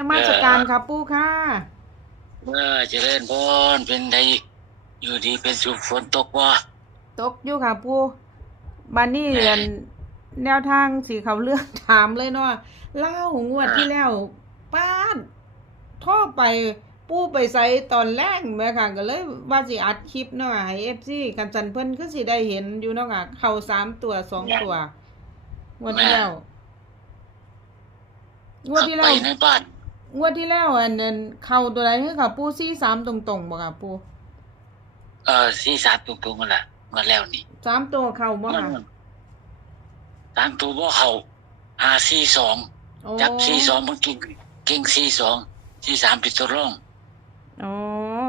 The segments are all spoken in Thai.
นมัสการค่ะปู่ค่ะเมื่อเจริญพรเป็นไดอยู่ดีเป็นสุขฝนตกบ่ตกอยู่ค่ะปู่บันนี้เรียนแนวทางสีเขาเรื่องถามเลยเนาะเล่างวดที่แล้วป้านท่อไปปู่ไปใส่ตอนแรกแม่ค่ะ ก็เลยว่าสิอัดคลิปเนาะให้ FC กันสันเพิ่นคือสิได้เห็นอยู่เนาะค่ะเข้าสามตัวสองตัวงวดที่แล้วงวดที่ไปแล้วในบ้าน งวดที่แล้วอันนั้นเข้าตัวใดคือค่ะปู่ซี่สามตรงๆบ่ค่ะปู่เออสีสามตรงๆนั่นล่ะมาแล้วนี่สามตัวเข้าบ่ค่ะตามตัวบ่เขาหาสี่สองโอ้จับสี่สองมันกินเก่งสี่สองสี่สามเป็นตัวร่องอ๋อ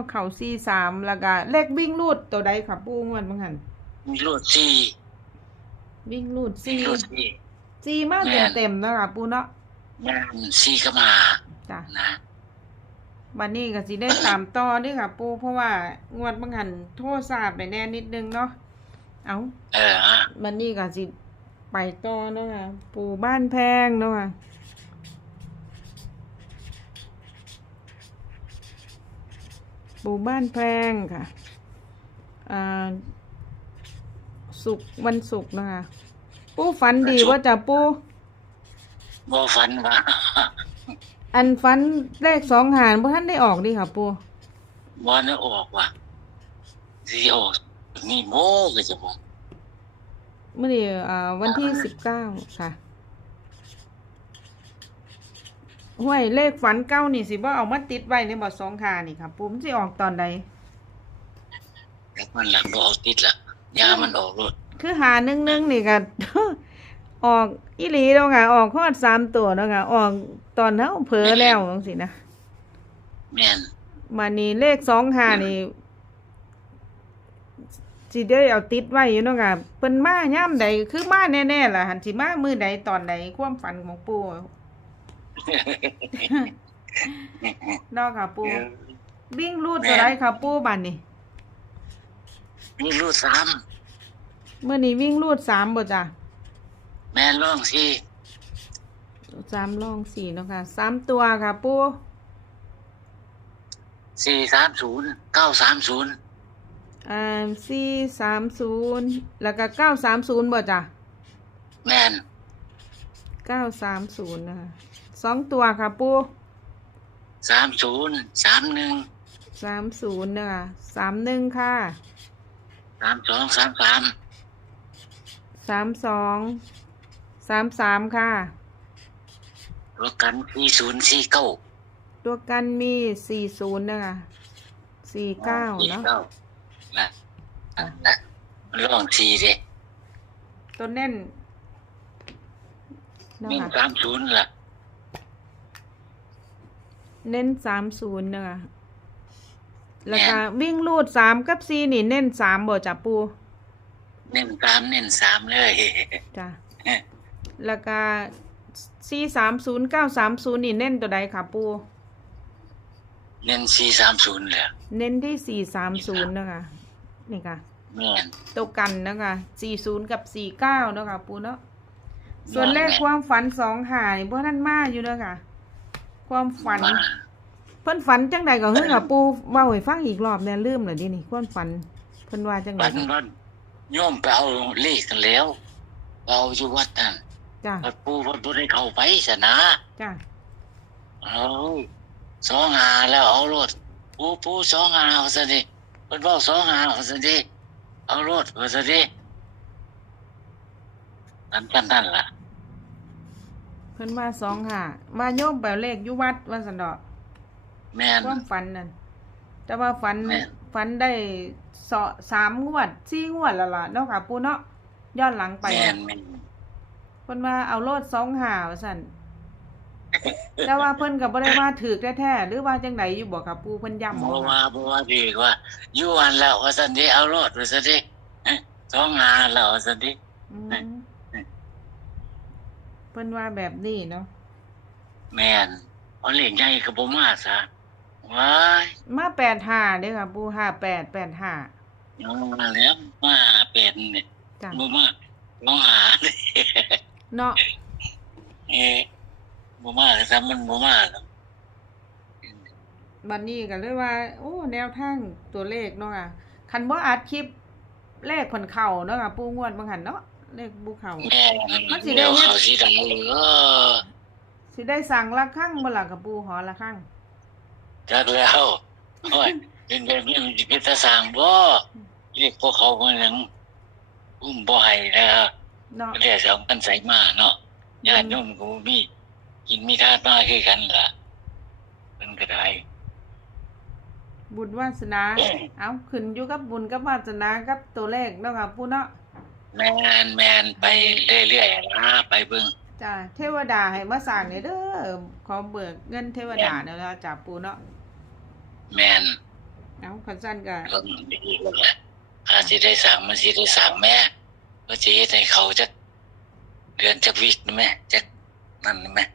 เข่าสี่สามแล้วก็เลขวิ่งรูดตัวใดค่ะปูงวนบังหันมีโลดสี่วิ่งรูดมีสี่โลดสี่สี่มาแม่เต็มนเต็มๆเนาะค่ะปูเนาะงานสี่ก็มาจ้ะ นะวันนี้ก็สิได้ตามต่อเด้วยค่ะ ปูเพราะว่างวดบังหันโทษทราบไปแน่นิดนึงเนาะเอาเออฮะวันนี้ก็สิไปต่อเนาะค่ะ ปูบ้านแพงเนาะค่ะปูบ้านแพงค่ะอ่าสุกร์วันศุกร์นะคะปูฝันดีว่าจะปูบ่ฝันว่า อันฝันเลขสองหารพวกท่านได้ออกดีค่ะปูบ่นึกออกว่าสิออกนี่โมก็จะบอกเมื่อดีอ่าวันที่สิบเก้าค่ะห้วยเลขฝันเก้านี่สิว่าเอามาติดไว้ในบอสองหานี่ค่ะปูมันจะออกตอนใดแล้วมันหลังบ่เอาติดละยามันออกรถคือหาหนึ่งหนึ่งนี่ก็ ออกอีหลีแล้วค่ะ ออกข้อดสามตัวแล้วค่ะ ออกตอนเท้าเผลอแล้วจังสินะแม่นมานี่เลขสองหานี่สิได้เอาติดไว้อยู่เนาะค่ะเพิ่นมาย่ำใดคือมาแน่ๆล่ะหันสิมามือใดตอนใดความฝันของปู่เนาะค่ะปู่วิ่งรูดตัวไรค่ะปู่บัดนี้มีรูดสามเมื่อนี้วิ่งรูดสามบ่จ้ะ แม่นร้องสิสามลองสี่เนาะค่ะสามตัวค่ะปู่สี่สามศูนย์เก้าสามศูนย์อ่าสี่สามศูนย์แล้วก็เก้าสามศูนย์บ่จ้ะแม่นเก้าสามศูนย์นะคะสองตัวค่ะปู่สามศูนย์สามหนึ่งสามศูนย์นะคะสามหนึ่งค่ะสามสองสามสามสามสอง สามสามค่ะรถกันสี่ศูนย์สี่เก้าตัวกันมีสี่ศูนย์นะคะสี่เก้าสี่เนาะเก้านะอันนะมันร้องสี่เด้ตัวเน่นเนาะหนึ่งค่ะสามศูนย์ล่ะเน้นสามศูนย์นะคะแล้วก็วิ่งลูดสามกับสี่นี่เน้นสามบ่จับปู เน้นสามเน้นสามเลย จ้ะ แล้วก็สี่สามศูนย์เก้าสามศูนย์นี่เน้นตัวใดค่ะปู เน้นสี่สามศูนย์แหละเน้นที่สี่สามศูนย์นะคะนี่ค่ะแม่น ตัวกันนะคะสี่ศูนย์กับสี่เก้าเนาะค่ะปูเนาะ ส่วนเลขความฝันสองหายพวกนั้นมาอยู่เนาะค่ะ ความฝัน มาเพิ่นฝันจังใดก็เฮ้ยค่ะปูเว้าให้ฟังอีกรอบแน่ลืมเลยดินี่ความฝันเพิ่นว่าจังใดวันค่ะวันโยมไปเอาเลขกันแล้วเอาอยู่วัดนั่น จ้ะวัดปูวัดบุได้เข้าไปสนะจ้ะเอาสองหาแล้วเอารถปูปูสองหาเอาซะดิเพิ่นบอกสองหาเอาซะดิเอารถเอาซะดินั่นกันนั่นล่ะเพิ่นว่าสองหามาโยมแปลเลขอยู่วัดว่าสันดอกแม่น ความฝันนั่นแต่ว่าฝันแม่น ฝันได้สอสามงวดสี่งวดแล้วล่ะเนาะค่ะปูเนาะย้อนหลังไป แม่นแม่นเพิ่นว่าเอาโลดสองหาว่าซั่นแต่ว่าเพิ่นก็บ่ได้ว่าถูกแท้ๆหรือว่าจังไดอยู่บ่ค่ะปูเพิ่นย้ำบ่บ่ว่าค่ะบ่ว่าดีกว่าอยู่อันแล้วว่าซั่นดิเอารถว่าซั่นดิสองหาแล้วว่าซั่นดิอืมแม่นเพิ่นว่าแบบนี้เนาะแม่นเอาเลขใหญ่ก็บ่มาซะว้ายมาแปดห้าเด้อค่ะปูห้าแปดแปดห้าเอามาแล้วมาเป็นเนี่ยจ้ะบ่มาน้องหาเนี่ย เนาะเอ๊ะบ่มาก็ซ้ำมันบ่มาแล้วบัดนี้ก็เลยว่า โอ้ แนวทางตัวเลขเนาะค่ะคันบ่อัดคลิปเลขเพิ่นเข้าเนาะค่ะปูงวดบางหันเนาะเลขบ่เข้าแม่มันสิได้เดี๋ยวเฮ็ดเขาสิดังเลยเออสิได้สั่งละครั้งบ่ล่ะกับปูหอละครั้งจักแล้วโอ้ยเป็นแบบนี้มันสิเป็นตาสร้างบ่เรียกพวกเขาว่าหยังอุ้มบ่ให้นะครับ เนาะเรียกสองกันใส่มาเนาะญาติโยมก็บ่มีกินมีทานมาคือกันล่ะเพิ่นก็ได้ บุญวาสนา เอาขึ้นอยู่กับบุญกับวาสนากับตัวเลขเนาะค่ะปูเนาะแมนแมนไปเรื่อยๆล่ะไปเบิ่งจ้าเทวดาให้มาสร้างนี่เด้อขอเบิกเงินเทวดาเนาะจ้าปูเนาะแมนเอาคันสั้นก็ เบิ่งดีๆล่ะอาสิได้สร้างมันสิได้สร้างแม่ ก็สิเฮ็ดให้เขาจักเดือนจักวิกแม่จักนั่นแม่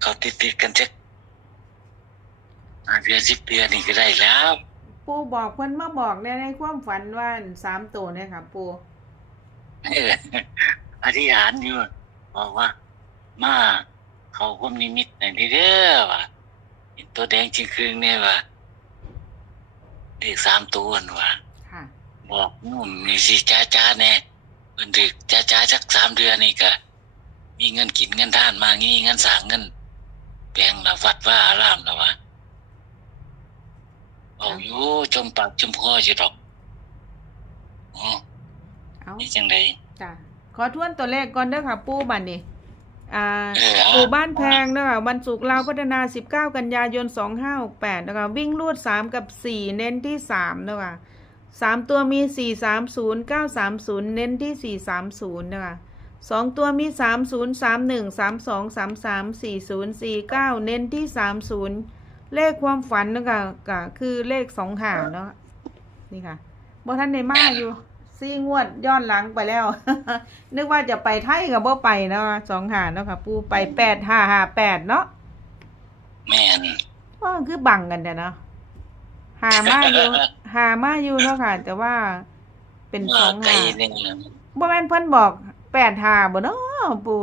เขาติดๆกันจักอาเดือน10เดือนนี่ก็ได้แล้วปูบอกเพิ่นมาบอกในในความฝันว่าสามตัวเนี่ยค่ะ ปูเอออธิษฐานอยู่บอกว่า มาเขาคุมนิมิตหน่อยดิเด้อว่ะเห็นตัวแดงจริงคืนเนี่ยว่ะเด็กสามตัวน่ะว่ะค่ะ บอกนู่นนี่สิจ้าจ้าแน่ เงินดึกจ้าจ้าจักสามเดือนนี่ก็มีเงินกินเงินทานมางี้เงินสร้างเงินแปลงละวัดว่าอารามละวะเอาอยู่จมปากจมคอสิดอกอ๋อเอานี่จังไดจ้าขอทวนตัวเลขก่อนเด้อค่ะ ปูบัดนี้อ่าเออเอา ปู่บ้านแพงเด้อค่ะวันศุกร์ลาวพัฒนา 19 กันยายน 2568นะคะวิ่งลูด 3 กับ 4 เน้นที่3เด้อค่ะ สามตัวมี430 930เน้นที่430นะคะสองตัวมี30 31 32 33 40 49เน้นที่30เลขความฝันนะคะก็คือเลข2หาเนาะนี่ค่ะบ่ท่านในมาอยู่ซี่งวดย้อนหลังไปแล้ว นึกว่าจะไปไทยกับบ่ไปเนาะสองหาเนาะค่ะปูไปแปดห้าห้าแปดเนาะแม่นว่าคือบังกันแต่เนาะ หามาอยู่หามาอยู่เนาะค่ะ แต่ว่าเป็นสองไกลหานึงบ่แม่นเพิ่นบอกแปดหาบ่เนาะปู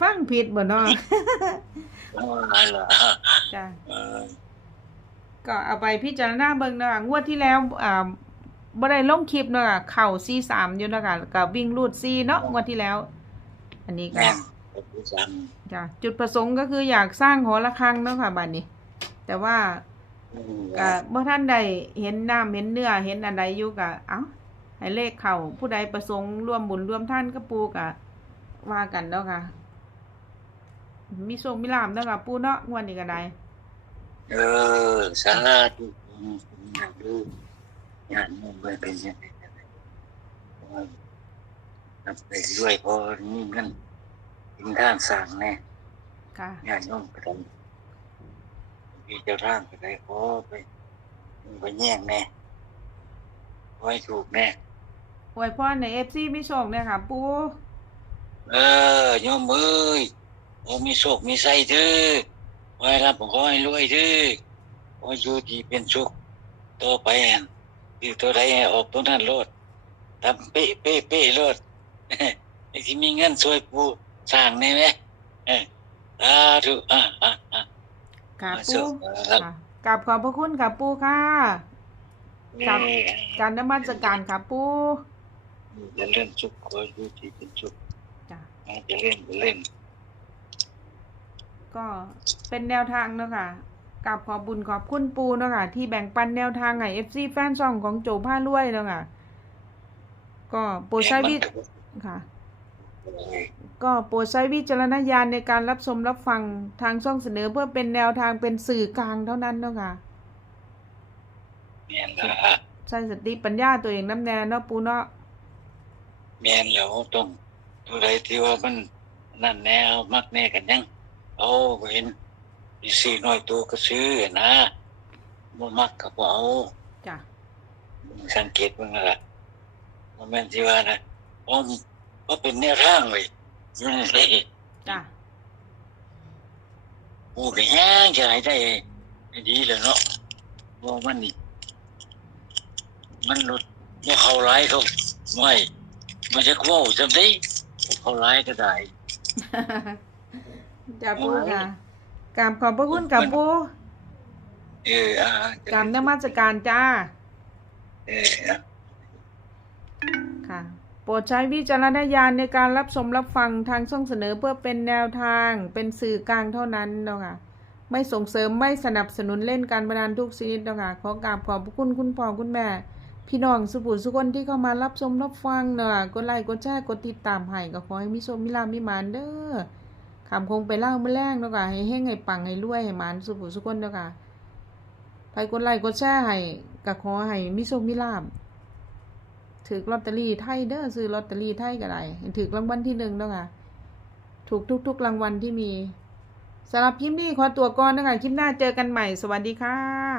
ฟังผิดบ่เนาะว่าล่ะจ้ะเออก็เอาไปพิจารณาเบิ่งเนาะค่ะงวดที่แล้วอ่าบ่ได้ลงคลิปเนาะค่ะเข้า43อยู่เนาะค่ะก็วิ่งรูด4เนาะงวดที่แล้ว อันนี้ก็แม่นผู้จจ้ะจุดประสงค์ก็คืออยากสร้างหอระฆังเนาะค่ะบัดนี้ แต่ว่าำก็บ่ท่านใดเห็นน้ำเห็นเนื้อเห็นอันใดอยู่ก็เอ้าให้เลขเข้าผู้ใดประสงค์ร่วมบุญร่วมท่านก็ปูก็ว่ากันเนาะค่ะ มีโชคมีลาภเนาะค่ะปูเนาะงวดนี้ก็ได้เออสาธุอยากดูงานมันไปเป็นยังไงทำไปด้วยพอมีเงินกินท่านสั่งแน่ค่ะงานน้องก็ได้ มีเจ้าร่างก็ได้ขอไปไปแย่งแน่ไว้ถูกแน่อวยพรใน FC มีโชคเนี่ยค่ะ ปูเออโยมเอ้ยขอมีโชคมีไส้เด้อขอให้รับขอให้รวยเด้อขออยู่ดีเป็นสุขต่อไปอั่นคือตัวใดให้ออกตัวนั้นโลดทำเป๊ะเป๊ะเป๊ะโลดไอ้ที่มีเงินช่วยปูสร้างนี่ไหมเออสาธุอะอะอะ ค่ะมาปูสุขครับค่ะกราบขอบพระคุณค่ะปูค่ะครับการนมัสการค่ะปูจะเล่นสุขขออยู่ดีเป็นสุขจ้ะจะเล่นจะเล่น ก็เป็นแนวทางเนาะค่ะกับขอบบุญขอบคุณปูเนาะค่ะที่แบ่งปันแนวทางให้ FC แฟนช่องของโจผ้ารวยเนาะค่ะก็โปรดใช้วิค่ะ ก็โปรดใช้วิจารณญาณในการรับชมรับฟังทางช่องเสนอเพื่อเป็นแนวทางเป็นสื่อกลางเท่านั้นเนาะค่ะแม่นละใช้สติปัญญาตัวเองน้ำแน่เนาะปูเนาะแม่นแล้วต้องตัวใดที่ว่ามันนั่นแนวมักแน่กันยังเอาเห็นอีสี่น้อยตัวก็ซื้อนะบ่มักก็บ่เอาจ้ะสังเกตเบิ่งนั่นล่ะมันแม่นที่ว่านะเพราะเพราะเป็นแนวทางเว้ยอยู่นั่นเลยจ้ะโอ้ก็แฮงจะให้ได้ดีแล้วเนาะบ่มันนี่มันลดบ่เข้าหลายเขาไม่มันจะเว้าจังได๋เข้าหลายก็ได้จ้ะปูค่ะกราบขอบพระคุณกับปูเอออ่ากราบนมัสการจ้า เอออะค่ะ โปรดใช้วิจารณญาณในการรับชมรับฟังทางช่องเสนอเพื่อเป็นแนวทางเป็นสื่อกลางเท่านั้นเนาะค่ะไม่ส่งเสริมไม่สนับสนุนเล่นการพนันทุกชนิดเนาะค่ะขอกราบขอบพระคุณคุณพ่อคุณแม่ พี่น้องสุภูสุคนที่เข้ามารับชมรับฟังเนาะกดไลค์กดแชร์กดติดตามให้ก็ขอให้มีโชคมีลามีหมานเด้อคำคงไปเล่าเมื่อแรงเนาะค่ะให้เฮงให้ปังให้รวยให้มานสุภูสุคนเนาะค่ะไปกดไลค์กดแชร์ให้ก็ขอให้มีโชคมีลาภ ถือลอตเตอรี่ไทยเด้อซื้อลอตเตอรี่ไทยก็ได้ถือรางวัลที่หนึ่งเด้อค่ะ ถูกทุกๆรางวัลที่มีสำหรับคลิปนี้ขอตัวก่อนนะคะคลิปหน้าเจอกันใหม่ สวัสดีค่ะ